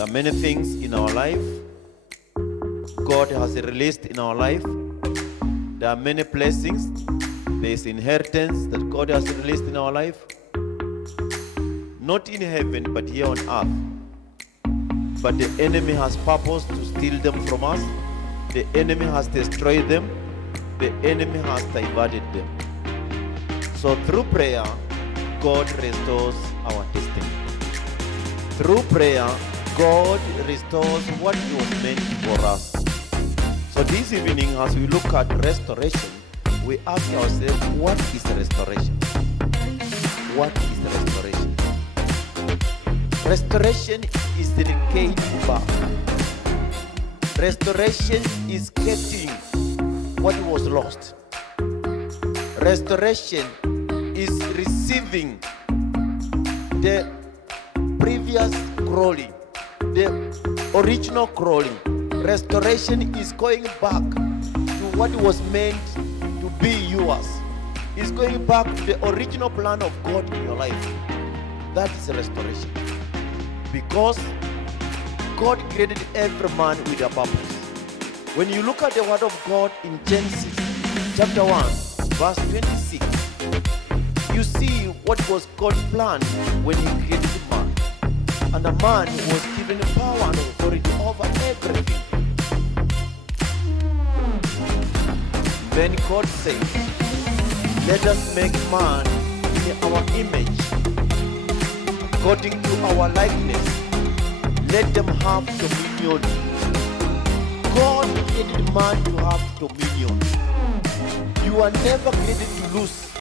There are many things in our life God has released in our life. There are many blessings. There is inheritance that God has released in our life. Not in heaven, but here on earth. But the enemy has purpose to steal them from us. The enemy has destroyed them. The enemy has diverted them. So through prayer, God restores our destiny. Through prayer, God restores what was meant for us. So this evening, as we look at restoration, we ask ourselves, what is restoration? What is restoration? Restoration is dedicating back. Restoration is getting what was lost. Restoration is receiving the previous glory, the original glory. Restoration is going back to what was meant to be yours. It's going back to the original plan of God in your life. That is restoration. Because God created every man with a purpose. When you look at the word of God in Genesis chapter 1, verse 26, you see what was God's plan when he created man. And a man was given power and authority over everything. Then God said, let us make man in our image, according to our likeness. Let them have dominion. God created man to have dominion. You are never created to lose.